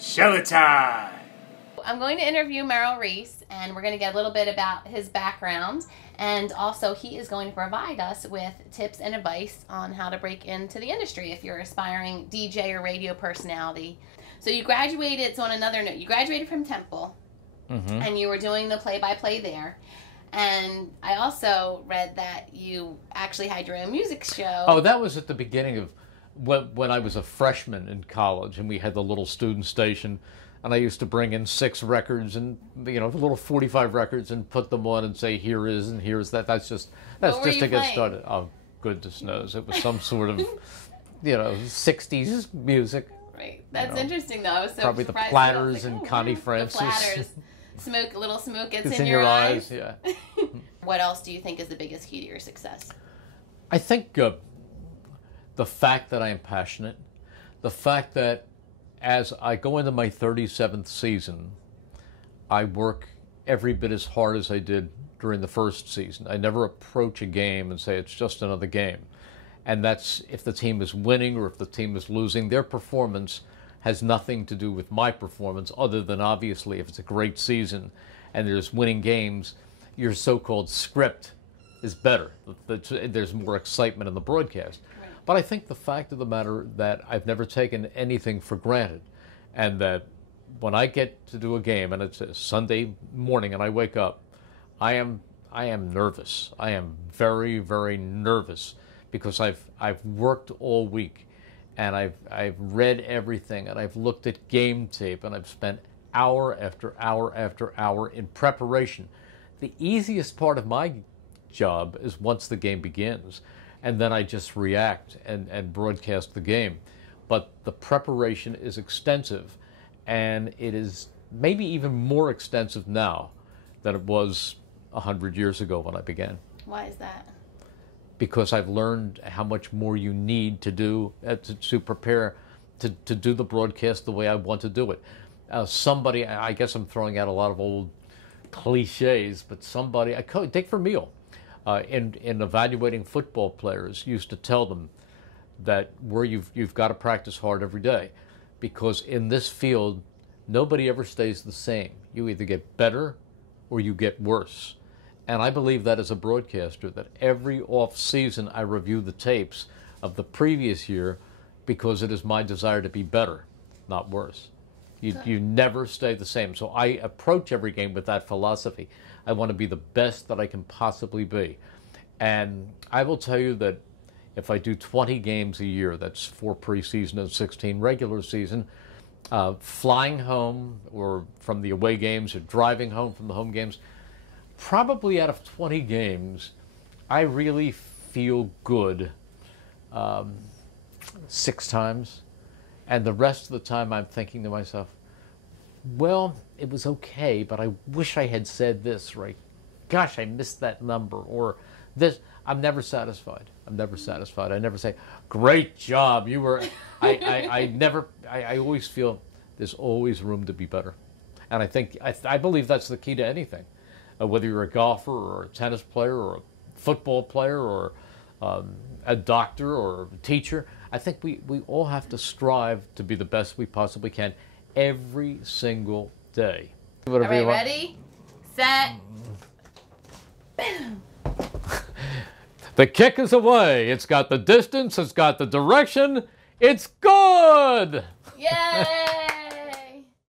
Shelly time! I'm going to interview Merrill Reese, and we're going to get a little bit about his background, and also he is going to provide us with tips and advice on how to break into the industry if you're an aspiring DJ or radio personality. So you graduated, so on another note, you graduated from Temple, and you were doing the play-by-play there. And I also read that you actually had your own music show. Oh, that was at the beginning of when I was a freshman in college, and we had the little student station, and I used to bring in 6 records and, you know, little 45 records and put them on and say, here is and here's that. That's just to get started. Oh, goodness knows. It was some sort of, you know, 60s music. Right. That's interesting, though. I was so probably surprised. The Platters and Connie Francis. The Platters. Smoke, a little smoke gets it's in your eyes. Yeah. What else do you think is the biggest key to your success? I think the fact that I am passionate, the fact that as I go into my 37th season, I work every bit as hard as I did during the first season. I never approach a game and say it's just another game. And that's if the team is winning or if the team is losing. Their performance has nothing to do with my performance, other than obviously if it's a great season and there's winning games, your so-called script is better. There's more excitement in the broadcast. Right. But I think the fact of the matter that I've never taken anything for granted, and that when I get to do a game and it's a Sunday morning and I wake up, I am nervous. I am very, very nervous because I've worked all week. And I've read everything, and I've looked at game tape, and I've spent hour after hour after hour in preparation. The easiest part of my job is once the game begins, and then I just react and broadcast the game. But the preparation is extensive, and it is maybe even more extensive now than it was 100 years ago when I began. Why is that? Because I've learned how much more you need to do to prepare to do the broadcast the way I want to do it. Somebody, I guess I'm throwing out a lot of old cliches, but somebody, Dick Vermeil, in evaluating football players, used to tell them that you've got to practice hard every day, because in this field, nobody ever stays the same. You either get better or you get worse. And I believe that as a broadcaster, that every off season I review the tapes of the previous year because it is my desire to be better, not worse. You never stay the same. So I approach every game with that philosophy. I want to be the best that I can possibly be. And I will tell you that if I do 20 games a year, that's 4 preseason and 16 regular season, flying home or from the away games or driving home from the home games, probably out of 20 games, I really feel good 6 times. And the rest of the time I'm thinking to myself, well, it was okay, but I wish I had said this, right? Gosh, I missed that number, or this. I'm never satisfied. I'm never satisfied. I never say, great job, you were, I always feel there's always room to be better. And I believe that's the key to anything. Whether you're a golfer or a tennis player or a football player or a doctor or a teacher, I think we all have to strive to be the best we possibly can every single day. All right, ready, set, boom. The kick is away. It's got the distance. It's got the direction. It's good. Yay!